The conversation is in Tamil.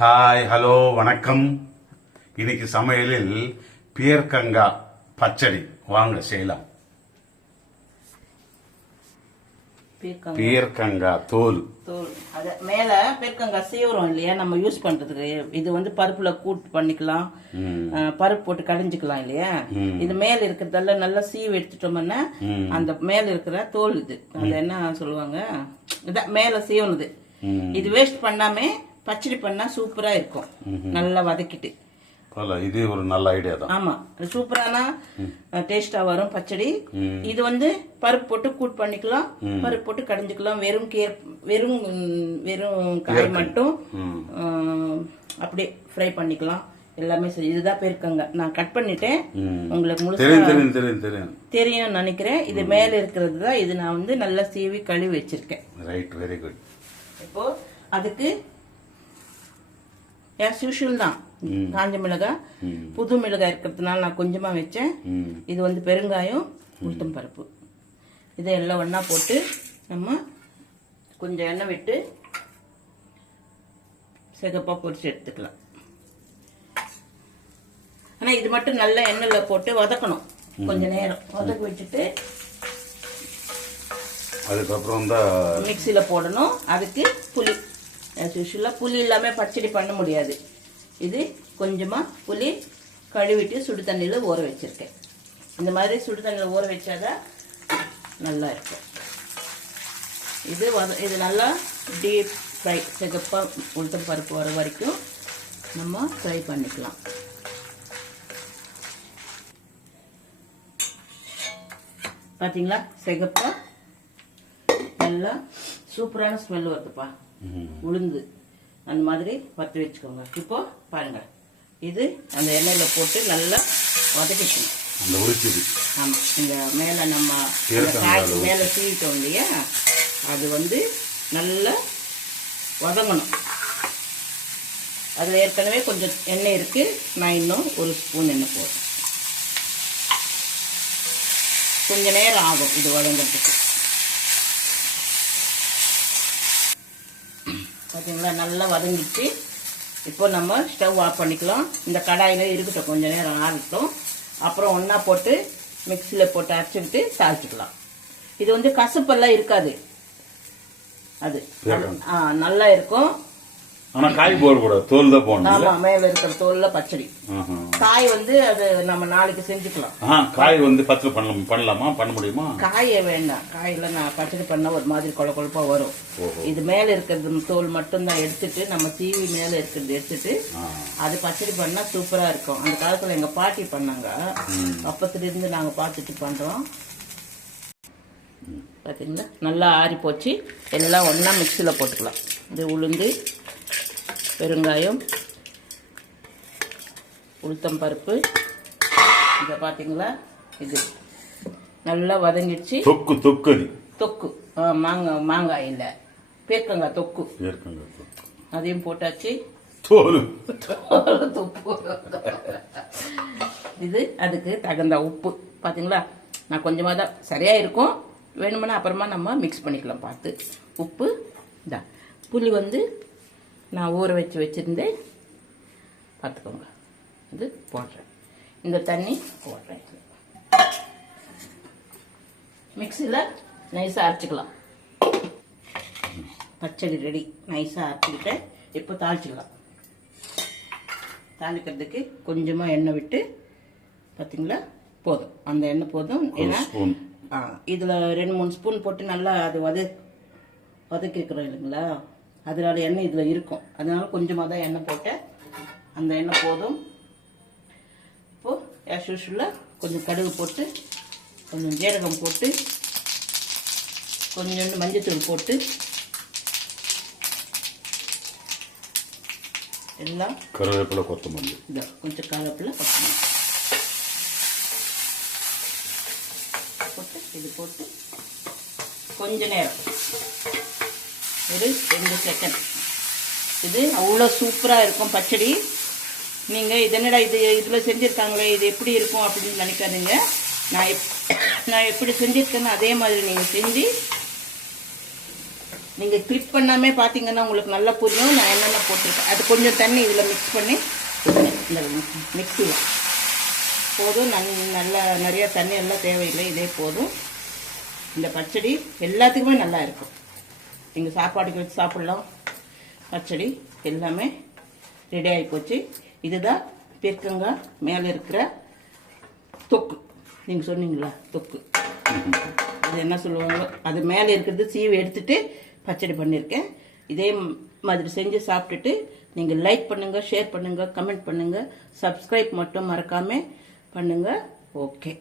ஹாய் ஹலோ வணக்கம். இன்னைக்கு சமையலில் பீர்க்கங்காய் பச்சடி வாங்க செய்யலாம். பீர்க்கங்காய் தோல் அது மேல பீர்க்கங்காய் சீவுறோம் இல்லையா, நம்ம யூஸ் பண்றதுக்கு. இது வந்து பருப்புல கூட்டு பண்ணிக்கலாம், பருப்பு போட்டு கடைஞ்சிக்கலாம் இல்லையா. இது மேல இருக்கிறதெல்லாம் நல்லா சீவு எடுத்துட்டோம்னா அந்த மேல இருக்கிற தோல் இது அது என்ன சொல்லுவாங்க, இதான் மேல சீவனது. இது வேஸ்ட் பண்ணாம பச்சடி பண்ணா சூப்பரா இருக்கும், நல்லா வதக்கிட்டு. இது ஒரு நல்ல ஐடியா தான். ஆமா, சூப்பரான டேஸ்டா வரும் பச்சடி. இது வந்து பருப்பு போட்டு கூட் பண்ணிக்கலாம், பருப்பு போட்டு கடைஞ்சிக்கலாம். வெறும் காய் மட்டும் அப்படியே ஃப்ரை பண்ணிக்கலாம். எல்லாமே இதுதான் பீர்க்கங்க. நான் கட் பண்ணிட்டேன், உங்களுக்கு முழுசா தெரியும் நினைக்கிறேன். இது மேல இருக்கிறது தான். இது நான் வந்து நல்லா சீவி கழுவி வச்சிருக்கேன். Right, very good. இப்போ அதுக்கு ஆஸ் யூஷுவல் தான் காஞ்ச மிளகாய், புது மிளகாய் இருக்கிறதுனால நான் கொஞ்சமா வச்சேன். இது வந்து பெருங்காயம், உளுத்தம் பருப்பு, இதை எல்லாம் ஒண்ணா போட்டு நம்ம கொஞ்சம் எண்ணெய் விட்டு சிகப்பா பொரிச்சு எடுத்துக்கலாம். ஆனா இது மட்டும் நல்ல எண்ணெயில போட்டு வதக்கணும், கொஞ்ச நேரம் வதக்க வச்சுட்டு அதுக்கப்புறம் தான் மிக்சியில போடணும். அதுக்கு புளி, புளி இல்லாம பச்சடி பண்ண முடியாது. இது கொஞ்சமா புளி கழுவிட்டு சுடு தண்ணியில ஊற வச்சிருக்கேன். இந்த மாதிரி சுடு தண்ணியில ஊற வச்சாதான் நல்லா இருக்கும். இது நல்லா டீப் ஃப்ரை, சிகப்பா உளுத்தம் பருப்பு வர வரைக்கும் நம்ம ஃப்ரை பண்ணிக்கலாம். பாத்தீங்களா, சிகப்பா நல்லா சூப்பரான ஸ்மெல் வருதுப்பா. உளுந்து அந்த மாதிரி வறுத்து வச்சுக்கோங்க. இப்போ பாருங்க, இது அந்த எண்ணெயில போட்டு நல்லா வதக்கிக்கணும். ஆமா, இந்த மேல நம்ம காய்ச்சி மேல சீவிட்டோம் இல்லையா, அது வந்து நல்லா வதங்கணும். அதுல ஏற்கனவே கொஞ்சம் எண்ணெய் இருக்கு, நான் இன்னும் ஒரு ஸ்பூன் எண்ணெய் போடுறேன். கொஞ்ச நேரம் ஆகும் இது வதங்கிறதுக்கு. பார்த்தீங்களா, நல்லா வதங்கிச்சு. இப்போ நம்ம ஸ்டவ் ஆஃப் பண்ணிக்கலாம். இந்த கடாயில இருக்கட்டும், கொஞ்ச நேரம் ஆகட்டும். அப்புறம் ஒன்றா போட்டு மிக்சியில் போட்டு அரைச்சிக்கிட்டு தாளிச்சிக்கலாம். இது வந்து கசப்பெல்லாம் இருக்காது, அது நல்லா இருக்கும். ஆனா காய் போடக்கூடாது, தோல் தான் போடணும். ஆமா, மேல இருக்கிற தோல்ல பச்சடி. காய் வந்து அது நம்ம நாளைக்கு செஞ்சுக்கலாம். காய் வந்து பச்சடி பண்ணலாமா, பண்ண முடியுமா? காய வேண்டாம், காயில நான் பச்சடி பண்ணா ஒரு மாதிரி கொழப்பா வரும். இது மேல இருக்கிறது தோல் மட்டும் தான் எடுத்துட்டு, நம்ம சீவி மேல இருக்கிறது எடுத்துட்டு அது பச்சடி பண்ணா சூப்பரா இருக்கும். அந்த காலத்துல எங்க பாட்டி பண்ணாங்க, அப்பத்துல இருந்து நாங்க பார்த்துட்டு பண்றோம். பாத்தீங்களா, நல்லா ஆறி போச்சு. எல்லாம் ஒன்னா மிக்சியில போட்டுக்கலாம். இது உளுந்து, பெருங்காயம், உளுத்தம் பருப்பு, இதை பார்த்தீங்களா, இது நல்லா வதங்கிடுச்சு. தொக்கு மாங்காய் இல்லை, பீர்க்கங்காய் தொக்கு, அதையும் போட்டாச்சு. தொப்பு இது அதுக்கு தகுந்த உப்பு. பார்த்தீங்களா, நான் கொஞ்சமாக தான் சரியா இருக்கும், வேணுமென்னா அப்புறமா நம்ம மிக்ஸ் பண்ணிக்கலாம் பார்த்து. உப்பு தான். புளி வந்து நான் ஊற வச்சுருந்தேன், பார்த்துக்கோங்க. இது போடுறேன், இந்த தண்ணி போடுறேன். மிக்சியில் நைஸாக அரைச்சிக்கலாம். பச்சடி ரெடி, நைஸாக அரைச்சிக்கிட்டேன். இப்போ தாளிச்சிக்கலாம். தாளிக்கிறதுக்கு கொஞ்சமாக எண்ணெய் விட்டு, பார்த்தீங்களா, போதும், அந்த எண்ணெய் போதும். ஏன்னா இதில் 2-3 ஸ்பூன் போட்டு நல்லா அது வதக்கிக்கிறோம் இல்லைங்களா, அதனால எண்ணெய் இதில் இருக்கும். அதனால கொஞ்சமாக தான் எண்ணெய் போட்டேன், அந்த எண்ணெய் போதும். இப்போது ஆஸ் யூஷுவலாக கொஞ்சம் கடுகு போட்டு, கொஞ்சம் ஜீரகம் போட்டு, கொஞ்சோண்டு மஞ்சத்தூள் போட்டு, எல்லாம் கருவேப்பிலை, கொத்தமல்லி, இதை கொஞ்சம் கருவேப்பிலை, கொத்தமல்லி போட்டு, இது போட்டு கொஞ்ச நேரம், ஒரு 2 செகண்ட். இது அவ்வளோ சூப்பராக இருக்கும் பச்சடி. நீங்கள் இது என்னடா இதில் செஞ்சுருக்காங்களே, இது எப்படி இருக்கும் அப்படின்னு நினைக்காதீங்க. நான் எப்படி செஞ்சுருக்கேன்னு அதே மாதிரி நீங்கள் செஞ்சு நீங்கள் கிளிக் பண்ணாமே பார்த்தீங்கன்னா உங்களுக்கு நல்லா புரியும் நான் என்னென்ன போட்டிருக்கேன். அது கொஞ்சம் தண்ணி இதில் மிக்ஸ் பண்ணி இந்த மிக்ஸியில் போதும். நல்லா நிறையா தண்ணி எல்லாம் தேவையில்லை, இதே போதும். இந்த பச்சடி எல்லாத்துக்குமே நல்லா இருக்கும். நீங்கள் சாப்பாடுக்கு வச்சு சாப்பிட்லாம். பச்சடி எல்லாமே ரெடி ஆகி போச்சு. இதுதான் பீர்க்கங்காய் மேலே இருக்கிற தொக்கு. நீங்கள் சொன்னீங்களா தொக்கு, அது என்ன சொல்லுவாங்க, அது மேலே இருக்கிறது சீவை எடுத்துட்டு பச்சடி பண்ணியிருக்கேன். இதே மாதிரி செஞ்சு சாப்பிட்டுட்டு நீங்கள் லைக் பண்ணுங்கள், ஷேர் பண்ணுங்கள், கமெண்ட் பண்ணுங்கள், சப்ஸ்கிரைப் மட்டும் மறக்காமல் பண்ணுங்கள். ஓகே.